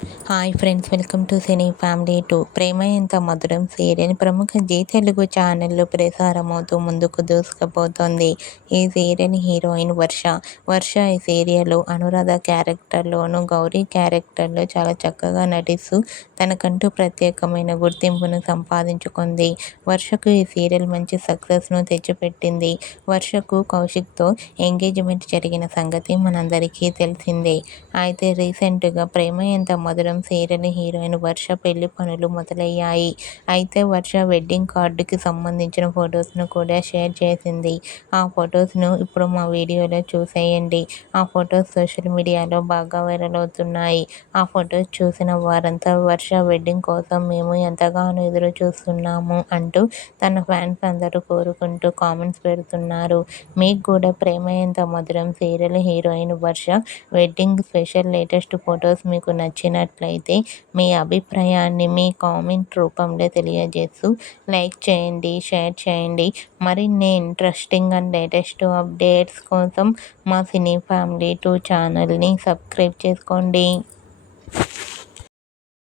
Hi friends, welcome to cine family 2. ప్రేమ ఎంత మధురం serial ప్రముఖ జీ తెలుగు ఛానల్లో ప్రసారమవుతూ ముందుకు దూసుకుపోతోంది. ఈ సీరియల్ హీరోయిన్ వర్ష. వర్ష ఈ సీరియల్లో అనురాధ క్యారెక్టర్లోను, గౌరీ క్యారెక్టర్లో చాలా చక్కగా నటిస్తూ తనకంటూ ప్రత్యేకమైన గుర్తింపును సంపాదించుకుంది. వర్షకు ఈ సీరియల్ మంచి సక్సెస్ను తెచ్చిపెట్టింది. వర్షకు కౌశిక్తో ఎంగేజ్మెంట్ జరిగిన సంగతి మనందరికీ తెలిసిందే. అయితే రీసెంట్గా ప్రేమ ఎంత మధురం సీరియల్ హీరోయిన్ వర్ష పెళ్లి పనులు మొదలయ్యాయి. అయితే వర్ష వెడ్డింగ్ కార్డుకి సంబంధించిన ఫొటోస్ను కూడా షేర్ చేసింది. ఆ ఫొటోస్ను ఇప్పుడు మా వీడియోలో చూసేయండి. ఆ ఫొటోస్ సోషల్ మీడియాలో బాగా వైరల్ అవుతున్నాయి. ఆ ఫొటోస్ చూసిన వారంతా వర్ష వెడ్డింగ్ కోసం మేము ఎంతగానో ఎదురు చూస్తున్నాము అంటూ తన ఫ్యాన్స్ అందరూ కోరుకుంటూ కామెంట్స్ పెడుతున్నారు. మీకు కూడా ప్రేమ ఎంత మధురం సీరియల్ హీరోయిన్ వర్ష వెడ్డింగ్ స్పెషల్ లేటెస్ట్ ఫొటోస్ మీకు నచ్చినట్లయితే మీ అభిప్రాయాన్ని మీ కామెంట్ రూపంలో తెలియజేస్తూ లైక్ చేయండి, షేర్ చేయండి. మరిన్ని ఇంట్రెస్టింగ్ అండ్ లేటెస్ట్ అప్డేట్స్ కోసం మా సినీ ఫ్యామిలీ 2 ఛానల్ని సబ్స్క్రైబ్ చేసుకోండి.